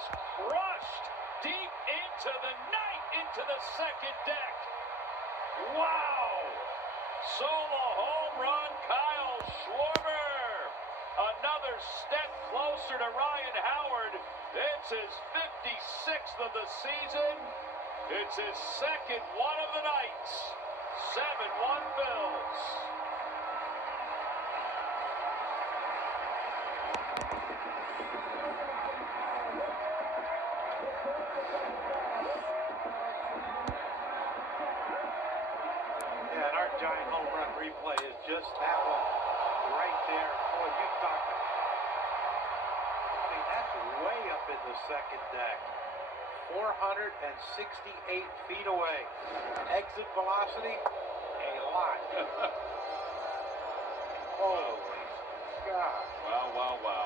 is crushed deep into the night, into the second deck. Wow! Solo home run, Kyle Schwarber. Another step closer to Ryan Howard. It's his 56th of the season. It's his second one of the night. 7-1 Bills. Yeah, and our giant home run replay is just that one right there. Boy, you talk. I mean, that's way up in the second deck. 468 feet away. Exit velocity, a lot. Holy God. Wow, wow, wow.